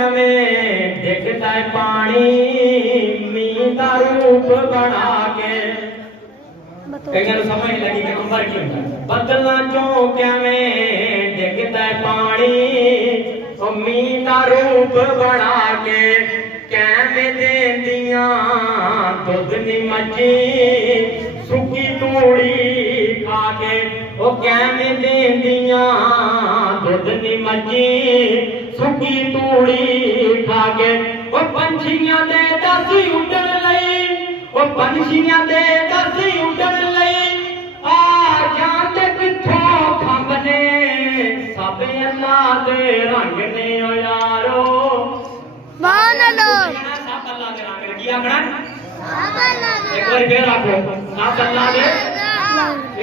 कैवें दिखता है पानी मींह का रूप बना के। कईयां नूं समझ नहीं लगी कि अंबर की होंदा। बदलां चों कैवें दिखता है पानी ओ मींह का रूप बना के। कैवें देंदियां दुध नी मच्छी सुकी तूड़ी खा के। ओ कैवें देंदियां दुध नी मच्छी सुकी तूड़ी खा के। ओ पंछियां दे दस उड़न लई ओ पंछियां दे दस उड़न लई आ जाते किथों खंब ने सब अल्लाह दे रंग ने ओ यारो। सुभान अल्लाह सब अल्लाह दे रंग ने। की आखना एक बार फिर आखो सब अल्लाह दे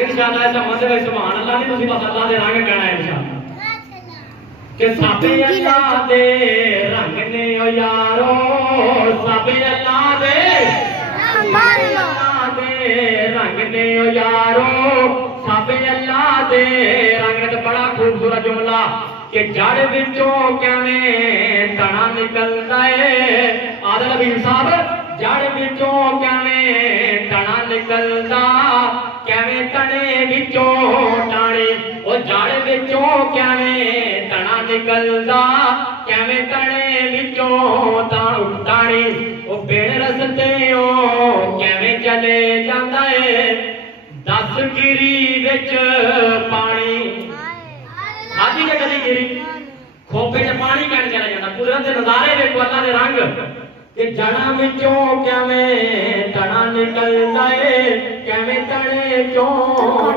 इंशाअल्लाह। ऐसा मतलब है सुभान अल्लाह नहीं तुसी बस अल्लाह दे रंग कहना है इंशाअल्लाह कि सब अल्लाह दे रंग ने ओ यारो। सब अल्लाह दे रंग ने ओ यारो। सब अल्लाह दे रंग ने। तो बड़ा खूबसूरत जुमला कि जड़ विचों कैवें तना निकलदा है। आदल हबीब साहब जड़ विचों कैवें तना निकलदा कैवें तने विचों टाणी। ओ जड़ विचों कैवें तना निकलदा कैवें तने विचों टाणी। ओ बिन रस्ते कैवें चले जांदा है 10 गिरी विच पानी। खाधी जे कदी गिरी खोपे च पानी कैन चला जाता। कुदरत के नजारे वेखो अल्लाह दे रंग कि जड़ा विचों कैवें तना निकलदा है कैवें तने चों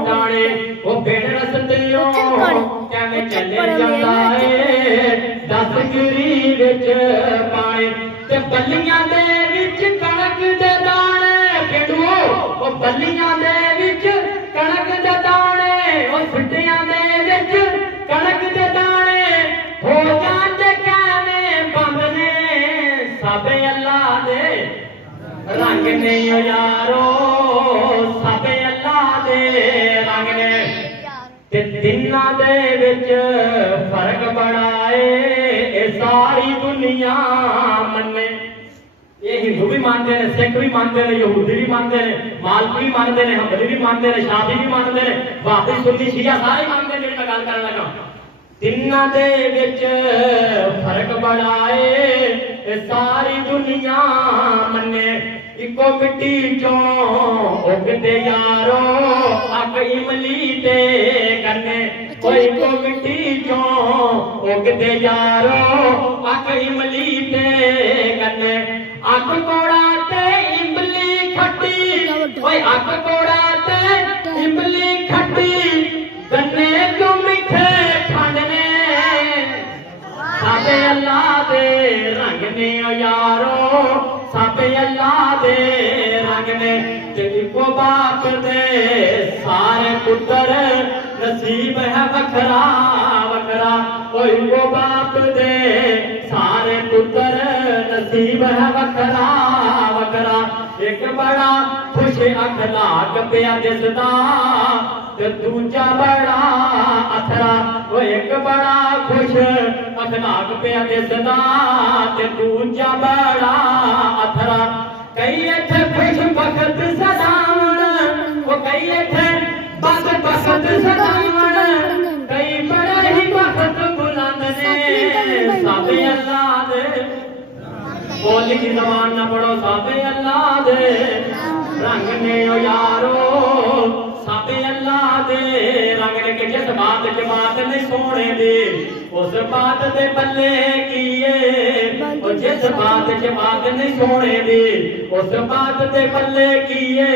टाणे। ओ बिन रस्ते कैवें चले जांदा है 10 गिरी विच पानी। ते बल्लियां दे विच कणक दे दाणे पिंडू ओ बल्लियां दे विच कणक दे दाणे ओ सिੱਟਿਆਂ दे विच कणक दे दाणे हो जाते कैवें बंद ने सब अल्लाह दे रंग ने ओ यारो। सब अल्लाह दे रंग ने। ते दिनां दे विच फर्क बड़ा है सारी दुनिया मन्ने। ये हिंदू भी मानते हैं सिख भी मानते हैं यहूदी भी मानते हैं मालकी भी मानते हैं हंबली भी मानते हैं शाफी भी मानते हैं वहाबी सुन्नी शिया सारे मानते हैं। मैं गल करन लगा तिन्हां दे विच फर्क बड़ा है सारी दुनिया मन्ने। इको मिट्टी चों उगदे यारो अक इमली ते कन्ने। कोई को मिट्टी चों उगदे यारो अक इमली ते कन्ने। अक कोड़ा ते इमली खट्टी ओए अक कोड़ा ते इमली खट्टी गन्ने क्यों मिठे खंडने। सब अल्लाह दे रंग ने ओ यारो। सब अल्लाह दे रंग ने। ते इको बाप दे सारे पुत्र नसीब है वखरा वखरा। ओ इको बाप दे सारे पुत्र नसीब है वखरा वखरा। एक बड़ा खुश अखलाक पिया दिसदा ते दूजा बड़ा अथरा। वो एक बड़ा खुश अखलाक पिया दिसदा ते दूजा बड़ा अथरा। कई इत्थे खुश बखत सदावण वो कई इत्थे बस बखत सदावण कई बड़ा ही बखत बुलंद ने। सब अल्लाह दे बोली की जबान ना पढ़ो। सब अल्लाह दे रंग ने ओ यारो। सब अल्लाह दे रंग ने। कि जिस बात च बात नहीं सोने दे उस बात दे बल्ले कीए। और जिस बात च बात नहीं सोने दे उस बात दे बल्ले कीए।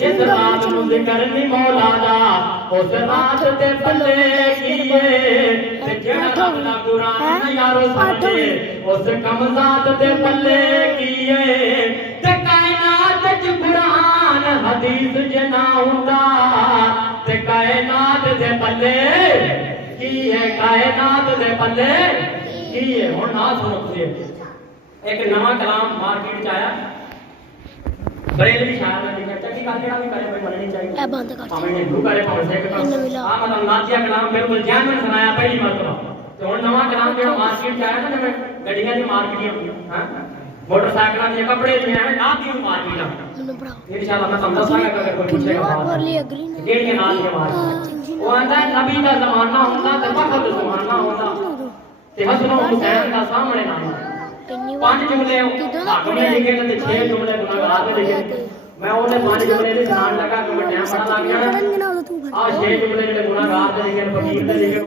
जिस रात नूं जिक्र नहीं मौला दा उस रात दे बल्ले कीए। जेड़ा रब दा कुरान यारो समझे उस कमजात दे बल्ले कीए। ते कायनात च कुरान हदीस ज ना हुंदा ते कायनात दे बल्ले की है। कायनात दे बल्ले की है। हुण ना सुनो तुसीं एक नवा कलाम मार्केट च आया बरेलवी शायर ने लिखा चंगी गल जेड़ा भी करे कोई मननी चाहिए। ए बंद कर भावें हिंदू करे भावें सिख करे। आ मतलब नाजिया कलाम बिल्कुल जैनविन सुनाया पहली मरतबा। ਤੇ ਹੁਣ ਨਵਾਂ ਕਲਾਮ ਜਿਹੜਾ ਮਾਰਕੀਟ ਚ ਆਇਆ ਨਾ ਜਿਵੇਂ ਗੱਡੀਆਂ ਦੀ ਮਾਰਕੀਟ ਹੁੰਦੀ ਹੈ ਮੋਟਰਸਾਈਕਲਾਂ ਦੀਆਂ ਕੱਪੜੇ ਦੀਆਂ ਨਾ ਦੀ ਮਾਰਕੀਟ ਆ ਮੈਨੂੰ ਭਰਾ ਇਨਸ਼ਾਅੱਲਾ ਮੈਂ ਤੁਹਾਨੂੰ ਦੱਸਾਂਗਾ ਕਿ ਅਗਰ ਕੋਈ ਪੁੱਛੇਗਾ ਬੋਲ ਲਈ ਅਗਰੀ ਨੇ ਕਿਹੜੀਆਂ ਨਾਲ ਦੀਆਂ ਮਾਰਕੀਟ ਉਹ ਆਂਦਾ ਨਬੀ ਦਾ ਜ਼ਮਾਨਾ ਹੁੰਦਾ ਤੇ ਵਕਤ ਜ਼ਮਾਨਾ ਹੁੰਦਾ ਤੇ ਹਸਨੋ ਹੁਸੈਨ ਦਾ ਸਾਹਮਣੇ ਨਾ ਕਿੰਨੀ ਪੰਜ ਜੁਮਲੇ ਆਪਣੇ ਲਿਖੇ ਨੇ 6 ਜੁਮਲੇ ਗੁਨਾਹਗਾਰ ਦੇ ਲਿਖੇ ਮੈਂ ਉਹਨੇ ਪੰਜ ਜੁਮਲੇ ਦੇ ਨਾਮ ਲਗਾ ਕੇ ਮੈਂ ਟਾਈਮ ਪਤਾ ਲੱਗ ਜਾਣਾ ਨਾਲ ਤੂੰ ਆ 6 ਜੁਮਲੇ ਜਿਹੜੇ ਗੁਨਾਹਗਾਰ ਦੇ ਲਿਖੇ ਨੇ ਫਕੀਰ ਦੇ ਲਿਖੇ